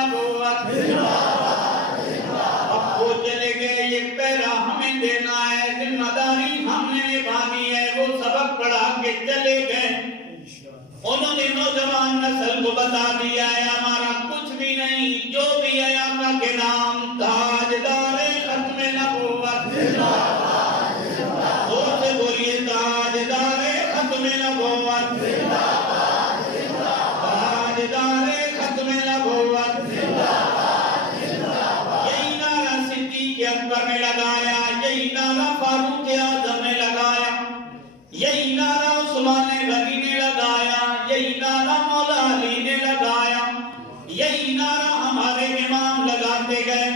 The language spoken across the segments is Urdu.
نبوت اب وہ چلے گئے، یہ پہلا ہمیں دینا ہے، ذمہ داری ہم نے نبھانی ہے۔ وہ سبق پڑھا کے چلے گئے، انہوں نے نوجوان نسل کو بتا دیا ہے ہمارا کچھ بھی نہیں، جو بھی ہے آقا کے نام تاجدار ختم نبوت زندہ باد، زور سے بولیے تاجدار ختم نبوت زندہ باد، تاجدار ختم نبوت زندہ باد، یہی نعرہ صدیق اکبر نے لگایا، یہی نعرہ فاروق اعظم نے لگایا، یہی نعرہ عثمان غنی نے لگایا، یہی نعرہ مولا علی نے لگایا، یہی نعرہ ہمارے امام لگاتے گئے،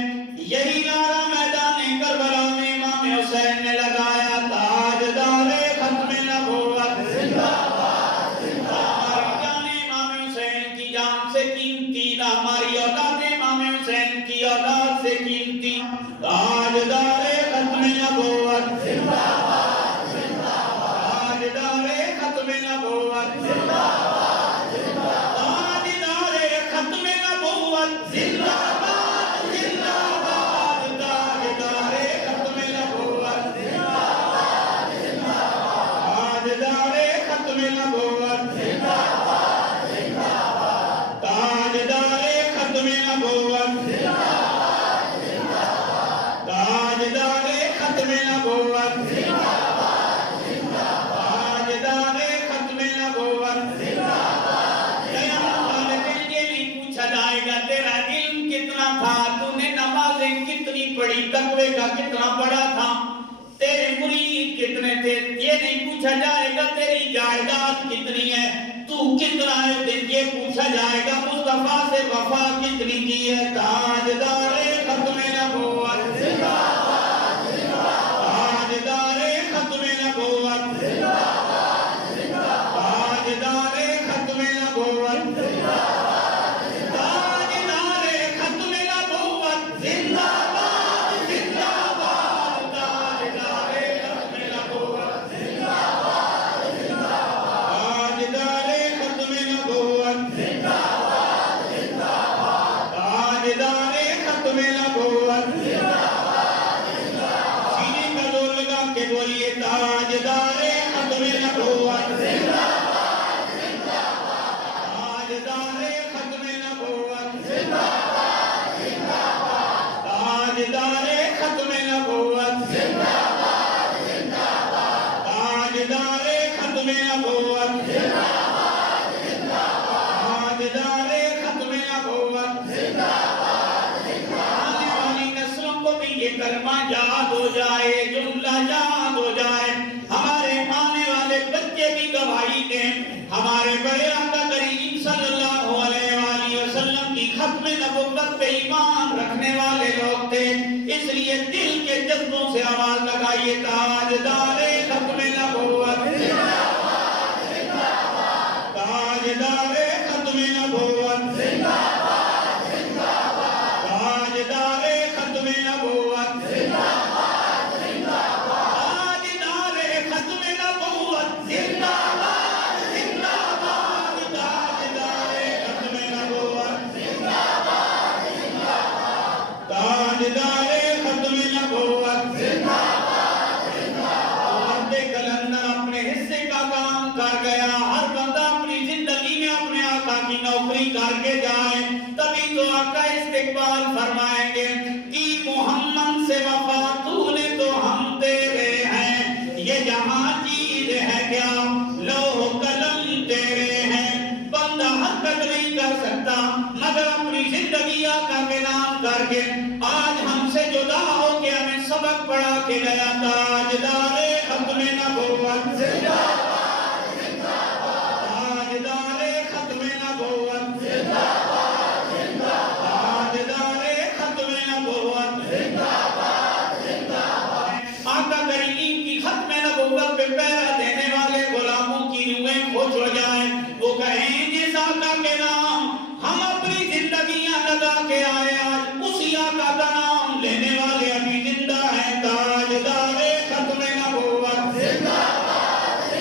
یہی نعرہ میدان کربلا میں امام حسین نے لگایا، تاجدار ختم نبوت زندہ باد، ہماری جان امام حسین کی جان سے قیمتی نہ، ہماری اولاد امام حسین کی اولاد سے قیمتی، تاجدار ختم نبوت زندہ باد، تاجدار ختم نبوت زندہ باد، تاجدار ختم نبوت زندہ باد، زندہ باد، تاجدار ختم نبوت زندہ باد، تاجدار ختم نبوت زندہ باد، تاجدار ختم نبوت زندہ باد، تاجدار ختم نبوت زندہ باد، تاجدار ختم نبوت زندہ باد۔ یہ نہیں پوچھا جائے گا تیرا علم کتنا تھا، تو نے نمازیں کتنی پڑھی، تقوی کا کتنا بڑا تھا، تیرے مرید کتنے تھے، یہ نہیں پوچھا جائے گا تیری جائیداد کتنی ہے، تو کتنا ہے دن، یہ پوچھا جائے گا مصطفیٰ سے وفا کتنی کی ہے، تاجدار ختم نبوت زندہ باد، تاجدار ختم نبوت زندہ باد، تاجدار ختم نبوت زندہ باد، تاجدار ختم نبوت زندہ باد، زندہ باد، تاجدار ختم نبوت زندہ باد، تاجدار ختم نبوت زندہ باد، تاجدار ختم نبوت زندہ باد، سینے کا زور لگا کے بولیے تاجدار ختم نبوت زندہ باد، تاجدار ختم نبوت زندہ باد، تاجدار ختم نبوت زندہ باد، تاجدار ختم نبوت زندہ باد، تاجدار ختم نبوت زندہ باد۔ آنے والی نسلوں کو بھی یہ کلمہ یاد ہو جائے، جملہ یاد ہو جائے، ہمارے آنے والے بچے بھی گواہی دیں، ہمارے بڑے آقا کریم صلی اللہ علیہ وآلہ وسلم کی ختم نبوت پہ ایمان رکھنے والے لوگ تھے، اس لیے دل کے جذبوں سے آواز لگائیے تاجدار ختم نبوت زندہ باد، تاجدار ختم نبوت زندہ باد، تاجدار ختم نبوت زندہ باد، تاجدار ختم نبوت زندہ باد، زندہ باد، تاجدار ختم نبوت زندہ باد، تاجدار ختم نبوت زندہ باد۔ مرد کلندر اپنے حصے کا کام کر گیا، ہر بندہ اپنی زندگی میں اپنے آقا کی نوکری کر کے جائے، تبھی تو آقا استقبال فرمائیں گے کہ محمد سے وفا تو نے تو ہم تیرے ہیں، یہ جہاں چیز ہے کیا لوح قلم تیرے ہیں، بندہ حرکت نہیں کر سکتا مگر اپنی زندگی آقا کے نام کر کے، آج ہم سے جدا ہو کے ہمیں سبق پڑھا کے گیا تاجدار ختم نبوت زندہ باد، تاجدار ختم نبوت زندہ باد، تاجدار ختم نبوت زندہ باد۔ آقا کریم کی ختم نبوت پہ پہرا دینے والے غلاموں کی روحیں خوش ہو جائیں، وہ کہیں جس آقا کے نام ہم اپنی زندگیاں لگا کے آئے، آج اسی آقا کا نام لینے والے ابھی زندہ ہیں، تاجدار ختم نبوت زندہ باد،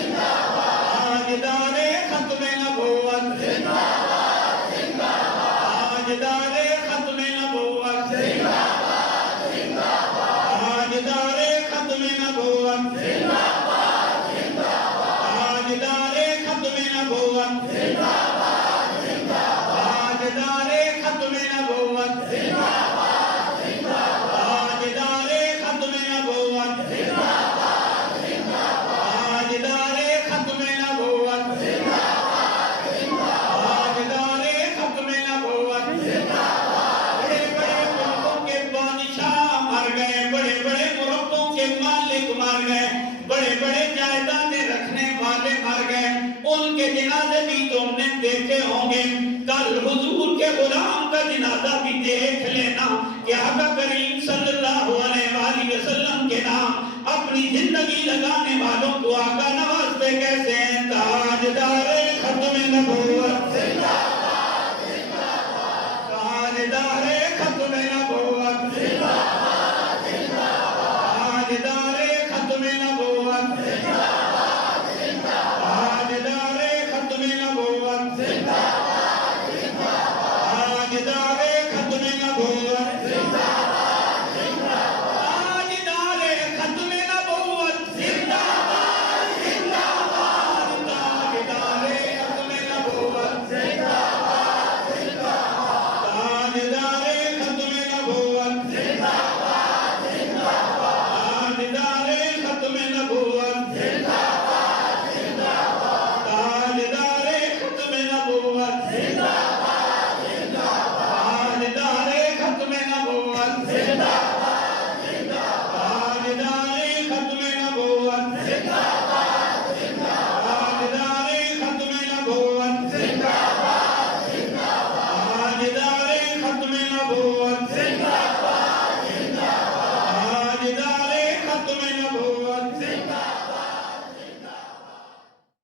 کے غلام کا جنازہ بھی دیکھ لینا کہ آقا کریم صلی اللہ علیہ وآلہ وسلم کے نام اپنی زندگی لگانے والوں کو آقا نوازتے کیسے ہیں. تاجدار ختم نبوت